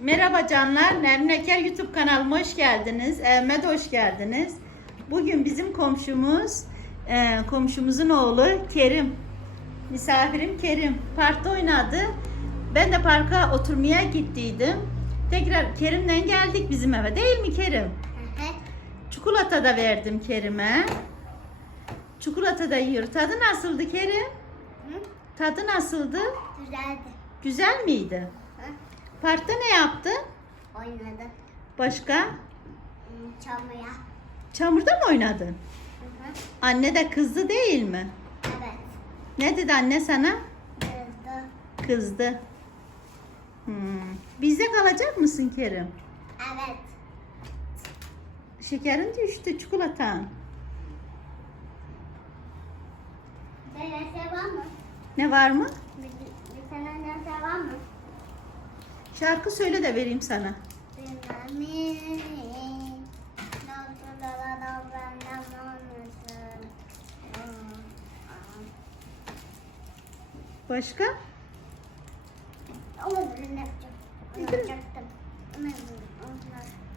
Merhaba canlar, Nermin Eker YouTube kanalıma hoş geldiniz. Ahmet hoş geldiniz. Bugün bizim komşumuz, e, komşumuzun oğlu Kerim. Misafirim Kerim. Parkta oynadı. Ben de parka oturmaya gittiydim. Tekrar Kerim'le geldik bizim eve. Değil mi Kerim? Çikolata da verdim Kerim'e. Çikolata da yiyor. Tadı nasıldı Kerim? Tadı nasıldı? Güzeldi. Güzel miydi? Hı? Parkta ne yaptı? Oynadı. Başka? Hmm, Çamaya. Çamurda mı oynadın? Hı hı. Anne de kızdı değil mi? Evet. Ne dedi anne sana? Kızdı. Kızdı. Hmm. Bizde kalacak mısın Kerim? Evet. Şekerin düştü çikolatan. Neresi var mı? Ne var mı? Bir, bir tane? Şarkı söyle de vereyim sana. Başka?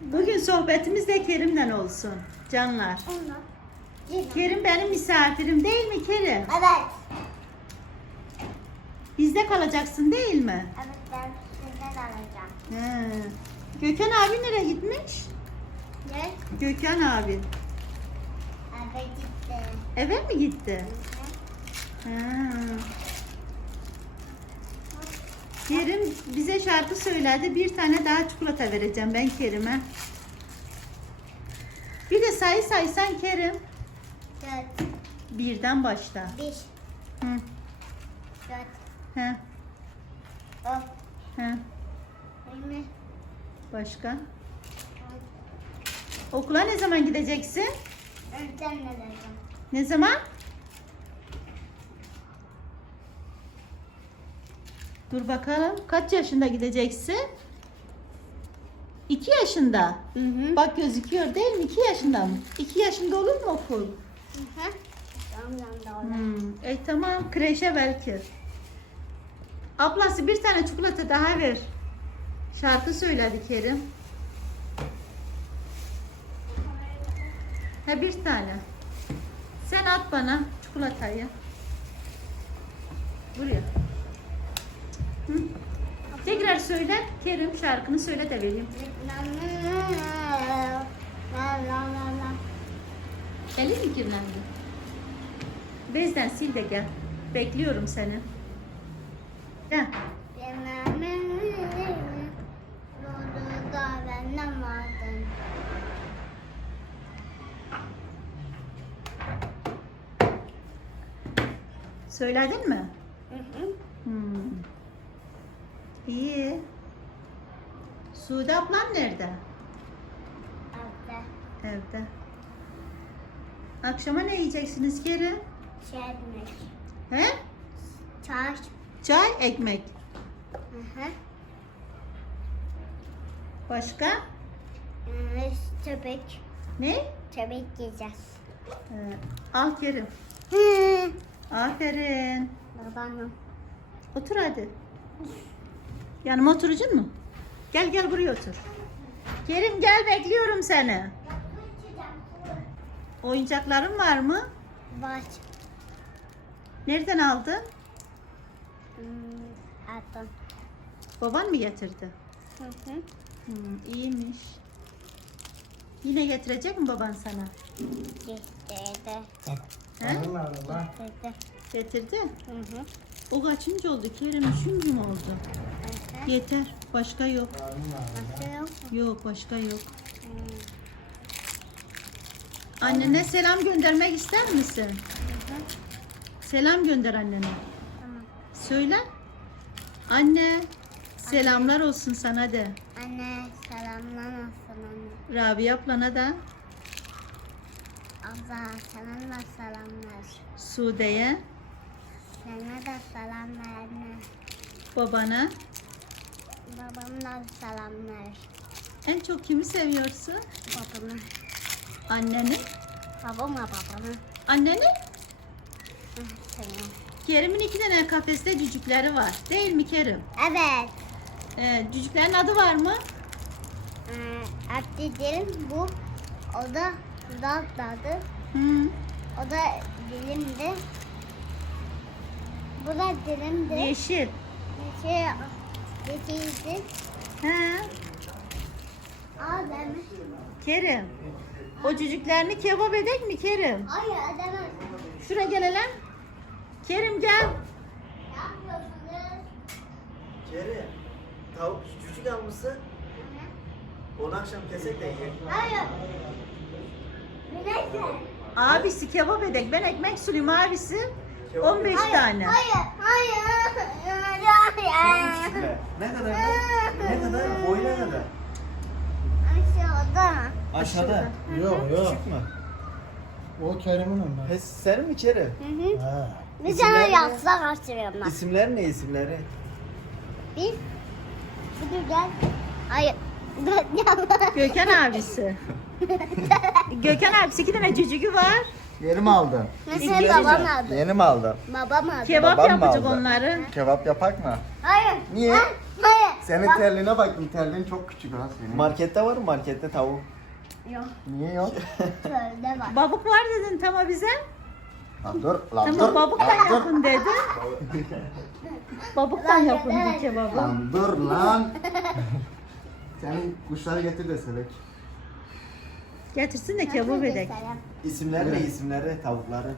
Bugün sohbetimiz de Kerim'den olsun. Canlar. Kerim benim misafirim değil mi Kerim? Evet. Bizde kalacaksın değil mi? Evet ben alacağım. He. Gökhan abi nereye gitmiş? Ne? Gökhan abi. Evet gitti. Eve mi gitti? Ha. Kerim bize şarkı söyledi. Bir tane daha çikolata vereceğim ben Kerim'e. Bir de sayı saysan Kerim. Dört. Birden başla. Bir. Hı. Dört. He. Başka? Okula ne zaman gideceksin? Öğretmen ne zaman? Dur bakalım. Kaç yaşında gideceksin? İki yaşında. Hı hı. Bak gözüküyor değil mi? İki yaşında mı? İki yaşında olur mu okul? Hı hı. Hmm. E tamam kreşe belki. Ablası bir tane çikolata daha ver. Şarkı söyledi Kerim. Ha bir tane. Sen at bana çikolatayı. Buraya. Hı? Tekrar söyle. Kerim şarkını söyle de vereyim. Elin mi kirlendi? Bezden sil de gel. Bekliyorum seni. Gel. Söyledin mi? Hı hı. Hmm. İyi. Sude ablan nerede? Evde. Evde. Akşama ne yiyeceksiniz geri? Şey etmek. He? Çay. Çay, ekmek. Hı hı. Başka? Ee, Köpek. Ne? Köpek yiyeceğiz. Ee, al Kerim. Hı. Aferin. Babanım. Otur hadi. Yanıma oturacaksın mı? Gel gel buraya otur. Kerim gel bekliyorum seni. Oyuncakların var mı? Var. Nereden aldın? Hmm, Aldım. Baban mı getirdi? Hı hı. Hmm, iyiymiş. Yine getirecek mi baban sana? Getirdi. He? Getirdi. Getirdi. Hı hı. O kaçıncı oldu? Kerem üçüncü mü oldu? Hı hı. Yeter. Başka yok. Nasıl yok mu? Yok başka yok. Hmm. Annene selam göndermek ister misin? Hı hı. Selam gönder annene. Tamam. Söyle. Anne selamlar olsun sana de. Anne selamlar olsun anne. Rabia ablana da. Abla sana da selamlar. Sude'ye, Sana da selamlar anne. babana. Babam da selamlar. En çok kimi seviyorsun? Babamı. Anneni. Babama babamı. Anneni? Seviyorum. Kerim'in iki tane kafeste cücükleri var. Değil mi Kerim? Evet. Ee, cücüklerin adı var mı? Ee, Abdülkerim bu. O da dal dadı. Hı. O da dilimdi. Bu da dilimdi. Yeşil. Şey, yeşildi. He. Aa demiş. Kerim. O cücüklerini kebap edek mi Kerim? Hayır demez. Şuraya gel hele. Kerim gel. Yapmıyorsunuz. Kere, tavuk cücük almışsın. Onu akşam kesek de yiyelim. Hayır. Neyse. Abisi kebap edek. Ben ekmek sulayım abisi. Kebap 15 Hayır, tane. Hayır, hayır, hayır. Ne kadar? Ne kadar? Boyu ne kadar? Aşağıda. Aşağıda. Yok yok. Küçük mü? O Kerim'in onlar. He, senin mi Kere? Hı hı. Ha. İsimler ne? yasla kaçırıyorum ben. İsimler ne isimleri? Bir. Bir gel. Hayır. Gökhan abisi. Gökhan abisi iki tane cücüğü var. Yeni mi aldın? Mesela babam aldı. Yeni mi aldın? Babam aldı. Kebap Babam mı yapacak aldı? onları. Kebap yapak mı? Hayır. Niye? Ha, Hayır. Senin Bak- terliğine baktım. Terliğin çok küçük ha senin. Markette var mı markette tavuk? Yok. Niye yok? Çölde var. Babuk var dedin tamam bize. lan dur lan Tamam dur. babuktan lan dur. yapın dedi. Babuktan yapın bu kebabı. Lan dur lan. Senin kuşları getir de selek. Getirsin de kebap edek. İsimler ne isimleri tavukları?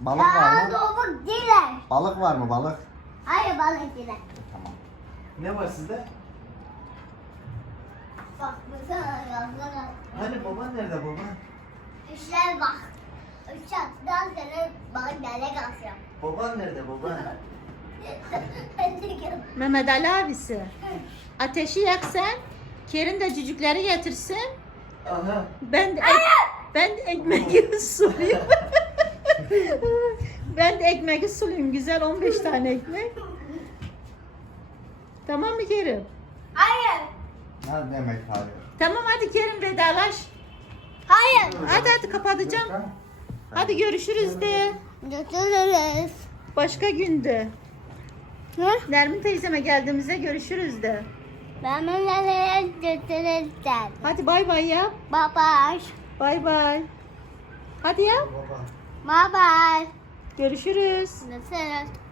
Balık var Ya mı? doğru değil. Balık var mı balık? Hayır balık değil. Tamam. Ne var sizde? Bak bu sana yazdılar. Hani baban nerede baba? Üçler bak. Üç attan sonra bak dele kalkıyor. Baban nerede baba? Mehmet Ali abisi. Ateşi yak sen. Kerim de cücükleri getirsin. Aha. Ben de ek- ben de ekmeği sulayayım. ben de ekmeği sulayayım. Güzel 15 tane ekmek. Tamam mı Kerim? Hayır. Ne demek hayır? Tamam hadi Kerim vedalaş. Hayır. Hadi hadi kapatacağım. Hadi görüşürüz de. Götürürüz. Başka günde. Hı? Nermin teyzeme geldiğimizde görüşürüz de. Ben onları götürürüz. Hadi bay bay ya. Baba. Bay bay. Hadi ya. Baba. Baba. Görüşürüz. Götürürüz.